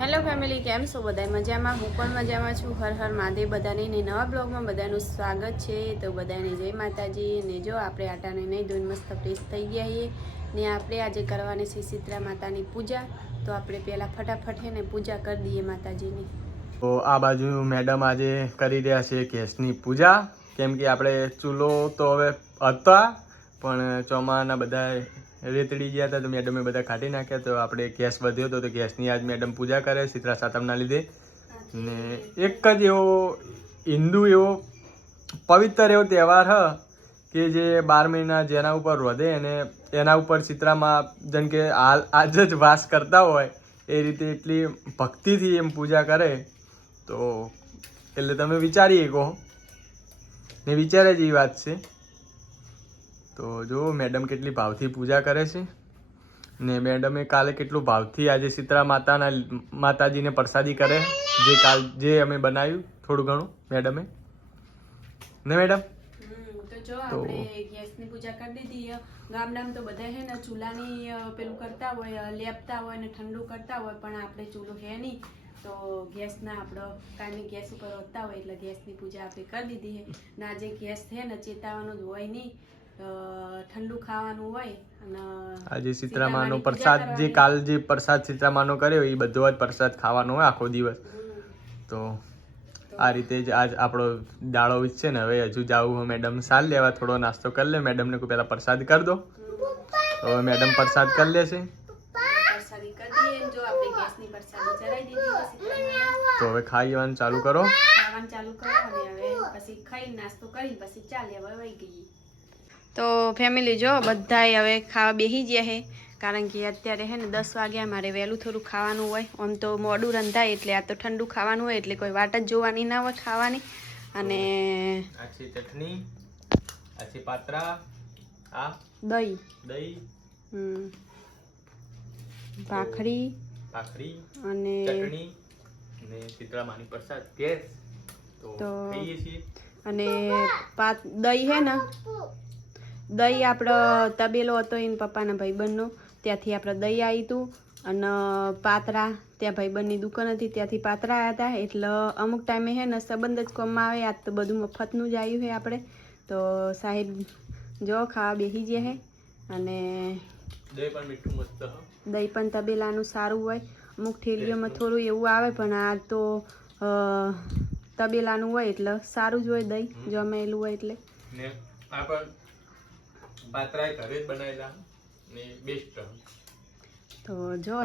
Hello family, કેમ છો બધા? મજામાં? હું પણ મજામાં છું. હર હર મહાદેવ બધાની ને નવા બ્લોગમાં બધાનું સ્વાગત છે. તો બધાને જય માતાજી. ને જો આપણે આટાને નહીં ધોઈને મસ્ત ફ્રેશ થઈ ગયા છીએ ને આપણે આજે કરવાની છે શીતળા માતાની પૂજા. તો આપણે પહેલાં ફટાફટ હે ને પૂજા કરી દઈએ માતાજીની. તો આ બાજુ મેડમ આજે કરી રહ્યા છે ગેસની પૂજા, કેમ કે આપણે ચૂલો તો હવે હતા પણ ચોમાના બધા રેતડી ગયા હતા તો મેડમે બધા કાઢી નાખ્યા. તો આપણે ગેસ વધ્યો હતો તો ગેસની આજ મેડમ પૂજા કરે શીતળા સાતમના લીધે. ને એક જ એવો હિન્દુ એવો પવિત્ર એવો તહેવાર હ કે જે 12 મહિના જેના ઉપર વધે અને એના ઉપર શીતળામાં જેમ કે હાલ આજ જ વાસ કરતા હોય એ રીતે એટલી ભક્તિથી એમ પૂજા કરે. તો એટલે તમે વિચારી શકો ને વિચારે જેવી વાત છે. તો જો મેડમ કેટલી ભાવથી પૂજા કરે છે ને મેડમે કાલે કેટલું ભાવથી આજે શીતળા માતાજીને પ્રસાદી કરે જે અમે બનાવ્યું થોડું ઘણું મેડમે ને મેડમ. તો જો આપણે ગેસની પૂજા કરી દીધી. ગામડામાં તો બધા હે ને ચૂલાની પેલું કરતા હોય, લેપતા હોય ને ઠંડુ કરતા હોય, પણ આપણે ચૂલો હે નહીં તો ગેસના આપણો કાયમી ગેસ ઉપર હોતા હોય એટલે ગેસની પૂજા આપણે કરી દીધી છે. ના જે ગેસ છે ને ચેતાવાનું જ હોય નહીં, ઠંડુ ખાવાનું હોય. અને આજે શીતળામાનો પ્રસાદ જે કાલ જે પ્રસાદ શીતળામાનો કર્યો એ બધો જ પ્રસાદ ખાવાનો હોય આખો દિવસ. તો આ રીતે જ આજ આપણો દાડો છે ને. હવે હજુ જાવું મેડમ સાલ લેવા, થોડો નાસ્તો કરી લે. મેડમને કોઈ પહેલાં પ્રસાદ કરી દો તો હવે મેડમ પ્રસાદ કરી લેશે. તો હવે ખાવાનું ચાલુ કરો. તો ફેમિલી જો બધાય હવે ખાવા બેસી ગયા છે, કારણ કે અત્યારે હે ને 10 વાગ્યા. મારે વહેલું થોડું ખાવાનું હોય. આમ તો મોડું રંધાય એટલે આ તો ઠંડુ ખાવાનું હોય એટલે કોઈ વાટ જ જોવાની ના હોય ખાવાની. અને આ છે ચટણી, આ છે પાત્રા, આ દહીં, ભાખરી અને ચટણી અને શીતળામાની પ્રસાદ ગેસ. તો ખાઈએ છીએ. અને દહીં હે ને, દહીં આપણો તબેલો હતો એને પપ્પાના ભાઈબંધનો, ત્યાંથી આપણે દહીં આવ્યું હતું. અને પાતરા ત્યાં ભાઈબંધની દુકાન હતી ત્યાંથી પાતરા આવ્યા હતા. એટલે અમુક ટાઈમે હે ને સંબંધ જ કોમમાં આવે. આજ તો બધું મફતનું જ આવ્યું છે આપણે. તો સાહેબ જો ખાવા બેસી ગયા છે. અને દહીં પણ મીઠું મસ્ત, દહીં પણ તબેલાનું સારું હોય. અમુક ઠેલીઓમાં થોડું એવું આવે પણ આ તો તબેલાનું હોય એટલે સારું જ હોય દહીં, જમેલું હોય એટલે. ને આ પણ પાતરા ઘરે જ બનાવેલા ને બેસ્ટ. તો જો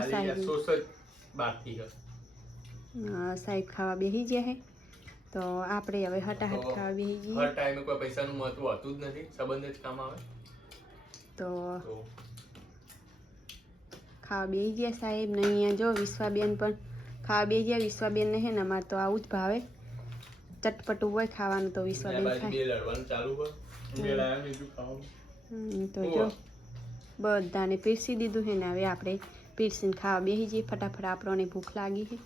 સાહેબ ખાવા બેસી ગયા છે. તો આપણે હવે હટાહટ ખાવા બેસી જઈએ. હર ટાઈમે કોઈ પૈસાનું મહત્વ હોતું જ નથી, સંબંધ જ કામ આવે. તો ખાવા બેસી ગયા સાહેબ ને. અહીંયા જો વિશ્વાબેન પણ ખાવા બેસી ગયા. વિશ્વાબેન ને હે ને અમારે તો આવું જ ભાવે, ચટપટું હોય ખાવાનું. તો વિશ્વાબેન તો જો બધાને પીરસી દીધું છે ને. હવે આપણે પીરસીને ખાવા બેસી જઈએ ફટાફટ, આપણને ભૂખ લાગી છે.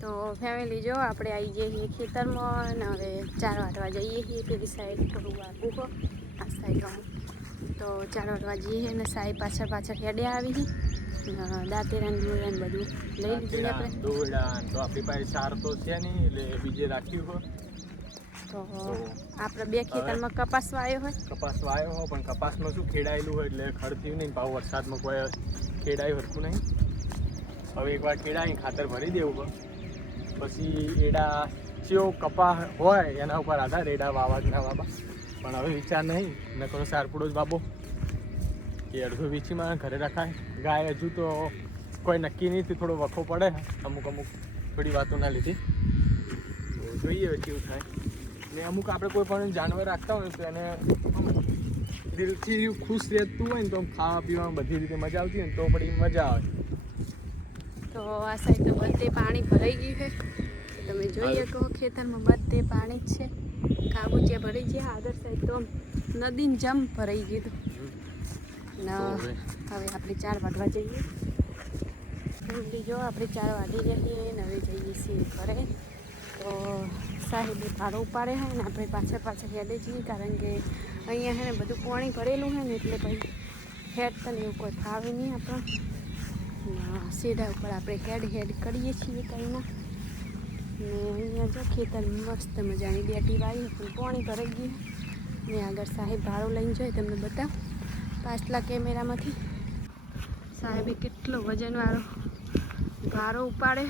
તો ફેમિલી જો આપણે આવી જઈએ છીએ ખેતરમાં અને હવે 4 વાગવા જઈએ છીએ. પેલી સાઈડ થોડું વાગવું હોય આ સાઈડમાં. તો 4 વાગવા જઈએ ને સાહેબ પાછળ હેડે આવી દાંતેરાન દોરડાને બધું લઈ લીધું આપણે. તો આપણી પાસે સાર તો છે નહીં એટલે બીજે રાખ્યું હોય. તો આપણે 2 ખેતરમાં કપાસ વાયો હોય. પણ કપાસમાં શું ખેડાયેલું હોય એટલે ખડથ્યું નહીં. પાછું વરસાદમાં કોઈ ખેડાયું હરખું નહીં. હવે એકવાર ખેડાઈ ખાતર ભરી દેવું હોય પછી એડા ચેવો કપા હોય એના ઉપર આધાર એડા વાવા ના વાવા. પણ હવે વિચાર નહીં નકરો સારપુડો જ બાબો કે અડધો વીચીમાં ઘરે રખાય. ગાય હજુ તો કોઈ નક્કી નહીં, થોડો વખો પડે અમુક થોડી વાતોના લીધે. જોઈએ કેવું થાય. ને અમુક આપણે કોઈ પણ જાનવર રાખતા હોય તો એને દિલથી ખુશ રહેતું હોય ને તો ખાવા પીવામાં બધી રીતે મજા આવતી હોય ને તો પડી મજા આવે. તો આ સાઈડ તો બધે પાણી ભરાઈ ગયું છે. તમે જોઈએ કહો ખેતરમાં બધે પાણી જ છે. કાબુચિયા ભરાઈ ગયા. આદર સાઈડ તો નદીને જમ ભરાઈ ગયું હતું. હવે આપણે 4 વાગવા જઈએ. ફેમિલી જો આપણે 4 વાગી રહ્યા ને હવે જઈએ છીએ ઘરે. તો સાહેબે ભાડો ઉપાડે છે ને આપણે પાછળ હેડે છીએ, કારણ કે અહીંયા છે ને બધું પાણી ભરેલું છે ને એટલે પછી હેડતા ને એવું કોઈ ફાવે નહીં આપણને. સીધા ઉપર આપણે હેડ કરીએ છીએ કંઈ ના. ને અહીંયા જો ખેતર મસ્ત મજાની બેટી વાવી પણ પાણી ભરાઈ ગયું ને આગળ સાહેબ ભાડો લઈને જાય તમને બતાવ પાછલા કેમેરામાંથી. સાહેબે કેટલો વજનવાળો ભારો ઉપાડે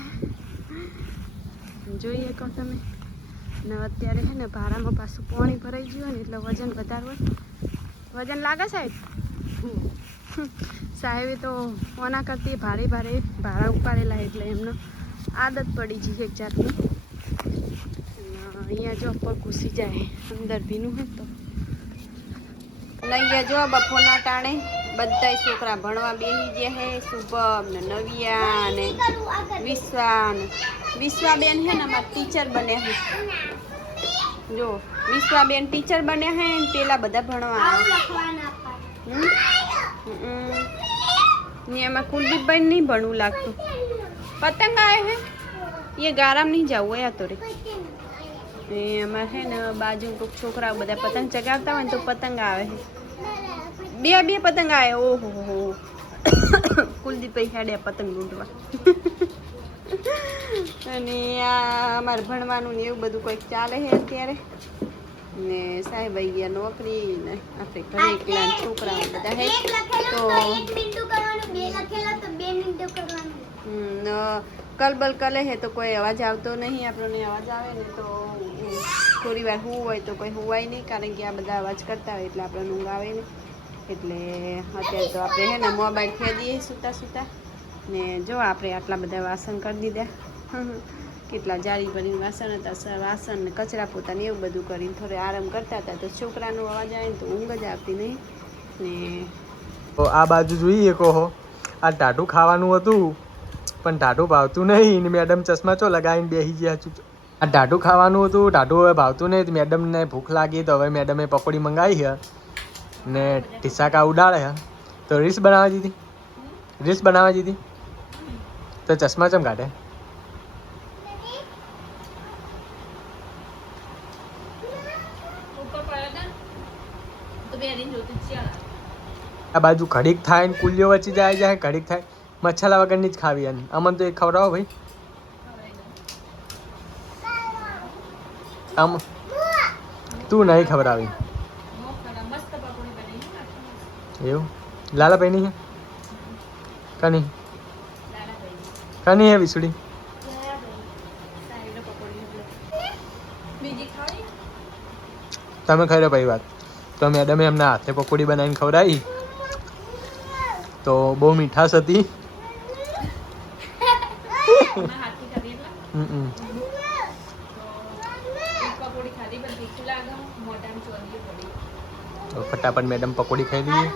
જોઈએ કહો તમે. ને અત્યારે છે ને ભારામાં પાછું પાણી ભરાઈ ગયું ને એટલે વજન વધારવું. વજન લાગે સાહેબ? સાહેબે તો ઓના કરતી ભારે ભારા ઉપાડેલા એટલે એમનો આદત પડી છે એક જાતની. અહીંયા જો પગ ઘૂસી જાય અંદર ભીનું હોય તો. અહીંયા જો બપોરના ટાણે બધા છોકરા ભણવા બેસી ગયા છે. શુભમ ને નવિયા ને વિશ્વાબેન છે ને અમારા ટીચર બન્યા છે. જો વિશ્વાબેન ટીચર બન્યા છે ને પેલા બધા ભણવા ને એમાં કુલદીપભાઈ નહીં ભણવું લાગતું. પતંગ આવે છે એ ગારામ નહીં જવું એ તો રે. એમાં છે ને બાજુ કોઈક છોકરા બધા પતંગ ચગાવતા હોય ને તો પતંગ આવે છે. બે પતંગ આવે. ઓહો હો કુલદીપભાઈ હેડે પતંગ લૂંટવા. અને આ અમારે ભણવાનું ને એવું બધું કંઈક ચાલે છે અત્યારે. ને સાહેબ આવી ગયા નોકરી ને આપણે ઘરે એકલા છોકરાઓ બધા છે તો કલબલ કલે છે તો કોઈ અવાજ આવતો નહીં. આપણને અવાજ આવે ને તો થોડી વાર હું હોય તો કોઈ હુવાય નહીં, કારણ કે આ બધા અવાજ કરતા હોય એટલે આપણે ઊંઘ આવે નહીં. એટલે અત્યારે તો આપણે છે ને મોબાઈલ ખેદીએ સૂતા ને જો આપણે આટલા બધા વાસણ કરી દીધા. કેટલા જારી ભરીને વાસણ હતા, વાસણ ને કચરા પોતાને એવું બધું કરીને થોડે આરામ કરતા હતા. તો છોકરાનો અવાજ આવે ને તો ઊંઘ જ આવતી નહીં. ને તો આ બાજુ જોઈએ કહો આ ટાટું ખાવાનું હતું પણ ટાટું ભાવતું નહીં ને મેડમ ચશ્મા ચો લગાવીને બેસી ગયા. આ ટાટું ખાવાનું હતું, ટાટું હવે ભાવતું નહીં. મેડમને ભૂખ લાગી તો હવે મેડમે પકોડી મંગાવી છે ને ટીસાકા ઉડાડે છે. તો રીલ્સ બનાવવા દીધી તો ચશ્મા ચમ કાઢે. આ બાજુ ઘડીક થાય ને કુલિયો વચ્ચે જાય ઘડીક થાય. મસાલા વગરની જ ખાવી અને અમને તો એક ખવડાવો ભાઈ. આમ તું નહીં ખવડાવી એવું. લાલાભાઈ નહીં કની હે વિસુડી. તમે ખાઈ લો ભાઈ વાત. તો મેડમે એમના હાથે પકોડી બનાવીને ખવડાવી તો બહુ મીઠાશ હતી. તો ફટાફટ મેડમ પકોડી ખાઈ લઈએ.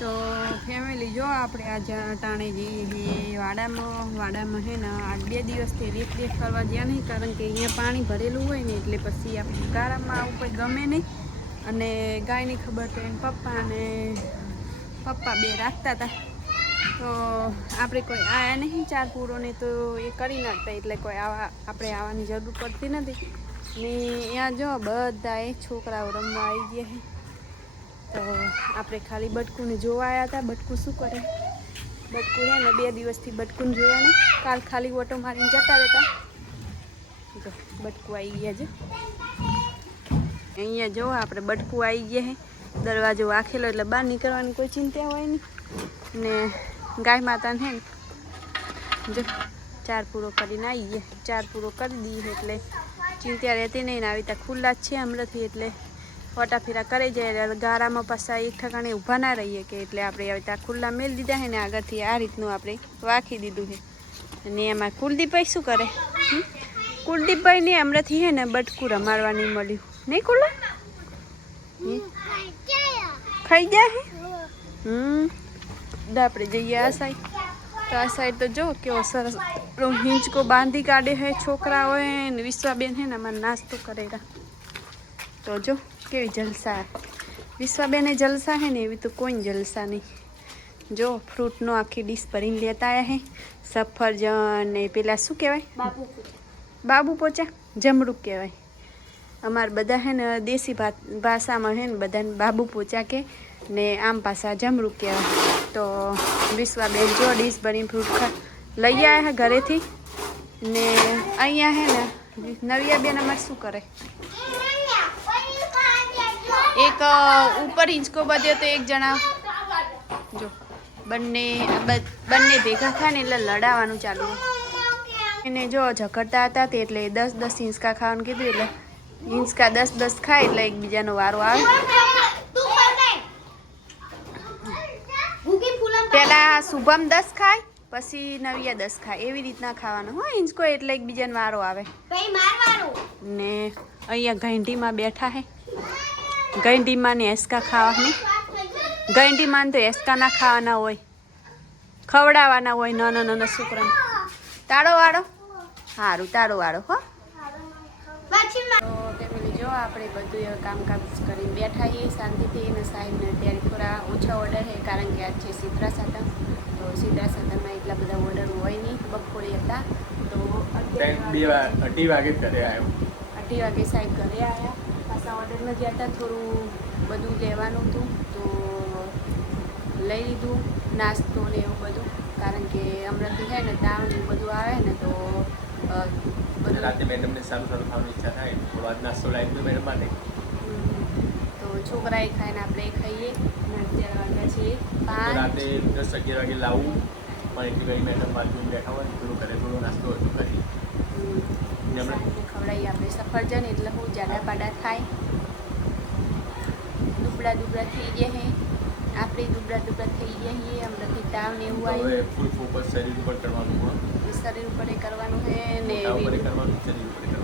તો ફેમિલી જો આપણે આ ટાણે જઈએ વાડામાં છે ને 8-2 દિવસથી રેત કરવા ગયા નહીં, કારણ કે અહીંયા પાણી ભરેલું હોય ને એટલે પછી આપણે ગારામાં આવું કોઈ ગમે નહીં. અને ગાયની ખબર તો એને પપ્પા બે રાખતા હતા તો આપણે કોઈ આયા નહીં 4 પૂરોને તો એ કરી નાખતા એટલે કોઈ આપણે આવવાની જરૂર પડતી નથી. ને અહીંયા જો બધા એ છોકરાઓ રમવા આવી ગયા છે. તો આપણે ખાલી બટકુને જોવા આવ્યા હતા. બટકું શું કરે? બટકું છે ને 2 દિવસથી બટકુને જોયા નહીં. કાલ ખાલી ઓટો મારીને જતા રહેતા. જો બટકું આવી ગયા છે અહીંયા. જો આપણે બટકું આવી ગયા છે. દરવાજો વાખેલો એટલે બહાર નીકળવાની કોઈ ચિંતા હોય નહીં. ને ગાય માતાને છે ને જો 4 પૂરો કરીને આવી ગયા. 4 પૂરો કરી દઈએ એટલે ચિંતા રહેતી નહીં. આવી ત્યાં ખુલ્લા જ છે હમણાંથી એટલે ફોટા ફેરા કરી જાય. ગારામાં પાછા એક ઠેકાણે ઊભા ના રહીએ કે એટલે આપણે આવી ત્યાં ખુલ્લા મેળ દીધા છે ને આગળથી આ રીતનું આપણે વાખી દીધું છે. અને એમાં કુલદીપભાઈ શું કરે? કુલદીપભાઈને હમણાંથી છે ને બટકું રમાડવા નહીં મળ્યું નહીં. કુલ્લા ખાઈ ગયા હે. આપણે જઈએ આ સાઈડ. તો આ સાઈડ તો જો કેવો સરસ હિંચકો બાંધી કાઢે છે છોકરાઓએ ને. વિશ્વાબેન છે ને અમારે નાસ્તો કરેલા તો જો કેવી જલસા, વિશ્વાબેને જલસા હે ને એવી તો કોઈ જલસા નહીં. જો ફ્રૂટનો આખી ડીશ ભરીને લેતા આવ્યા હે. સફરજન ને પેલા શું કહેવાય, બાબુ પોચા, જમરૂક કહેવાય. અમારે બધા હે ને દેશી ભાષામાં હે ને બધાને બાબુ પોચા કે ને આમ પાછા જમરૂક કહેવાય. તો વિશ્વાબેન જો ડીશ ભરીને ફ્રૂટ લઈ આવ્યા હે ઘરેથી. ને અહીંયા હે ને નવિયાબેન અમારે શું કરે, એક ઉપર હિંચકો બધ્યો તો એક જણા જો બંને ભેગા થાય ને એટલે લડાવવાનું ચાલુ. એને જો ઝઘડતા હતા તે એટલે 10-10 હિંચકા ખાવાનું કીધું એટલે હિંચકા 10-10 ખાય એટલે એકબીજાનો વારો આવે. પેલા શુભમ 10 ખાય પછી નવિયા 10 ખાય, એવી રીતના ખાવાનું હોય હિંચકો એટલે એકબીજાનો વારો આવે. ને અહીંયા ઘંટીમાં બેઠા હે, ઘંટીમાં ને હેસકા ખાવાની. ઘંટીમાં તો હેસકા ના ખાવાના હોય, ખવડાવવાના હોય નાના નાના છોકરાને. તાળો વાળો સારું, તાળો વાળો હો. તો ફેમિલી જો આપણે બધું હવે કામકાજ કરીને બેઠા છીએ શાંતિથી. અને સાહેબને અત્યારે થોડા ઓછા ઓર્ડર છે કારણ કે આજ છે શીતળા સાતમ. તો શીતળા સાતમમાં એટલા બધા ઓર્ડર હોય નહીં, બપોરે હતા. તો 2:30 વાગે ઘરે આવ્યો. 2:30 વાગે સાહેબ ઘરે આવ્યા. પાછા ઓર્ડરમાં ગયા હતા, થોડું બધું લેવાનું હતું તો લઈ લીધું, નાસ્તો ને એવું બધું. કારણ કે હમણાંથી છે ને તાવ ને એવું બધું આવે ને તો રાતે મેડમને સારું ખાવાની ઈચ્છા થાય થોડો આજ નાસ્તો લાવી દો મેડમ માટે. તો છોકરાએ ખાઈને આપણે ખાઈએ. અને અત્યારે વાગ્યા છીએ 5. રાતે 10-11 વાગે લાવવું પણ એટલી ઘડી મેડમ બાજુ બેઠા હોય થોડું ઘરે થોડો નાસ્તો હતું કરી ખવડાવીએ આપણે સફરજન એટલે હું જાડા પાડા થાય, દુબળા થઈ ગયા હે આપણે, દુબળા થઈ ગયા છીએ. હમણાંથી તાવ ને એવું આવ્યું. ફૂલ ફોકસ શરીર ઉપર કરવાનું હોય, શરીર ઉપર કરવાનું છે ને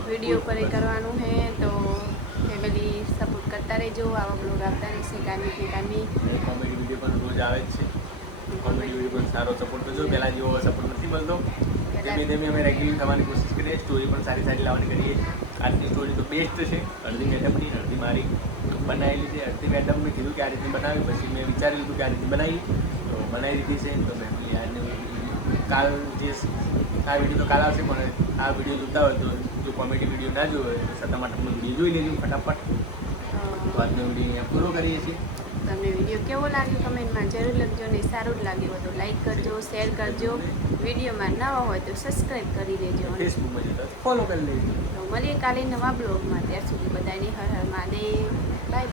વિડીયો પર કરવાનું છે. તો ફેમિલી સપોર્ટ કરતા રહેજો, આવા બ્લોગ આવતા રહેશે કામી. કોમેડી વિડીયો પણ રોજ આવે જ છે. કોમેડી વિડીયો પણ સારો સપોર્ટ કરજો, પહેલાં જેવો સપોર્ટ નથી મળતો. ધીમે ધીમે અમે રેગ્યુલર થવાની કોશિશ કરીએ, સ્ટોરી પણ સારી લાવવાની કરીએ. આજની સ્ટોરી તો બેસ્ટ છે, અડધી મેડમની અડધી મારી બનાવેલી છે. અડધી મેડમ મેં કીધું કે આ રીતે બનાવી, પછી મેં વિચારી લીધું કે આ રીતે બનાવી તો બનાવી દીધી છે. તો ફેમિલી આજની કાલ જે આ વિડીયો તો કાલ આવશે, પણ આ વિડીયો જોતા હોય તો જો કોમેડી વિડીયો ના જોયો હોય તો છતાં માટે વિડીયો જોઈ લેજો ફટાફટ. તો આજનો વિડીયો અહીંયા પૂરો કરીએ છીએ. તમને વિડીયો કેવો લાગ્યો કમેન્ટમાં જરૂર લખજો. ને સારું જ લાગ્યું હોય તો લાઈક કરજો, શેર કરજો. વિડીયોમાં નવા હોય તો સબસ્ક્રાઈબ કરી દેજો, ફેસબુકમાં જતા ફોલો કરી લેજો. તો મળીએ કાલે નવા બ્લોગમાં. ત્યાર સુધી બધાને હર હર મહાદેવ.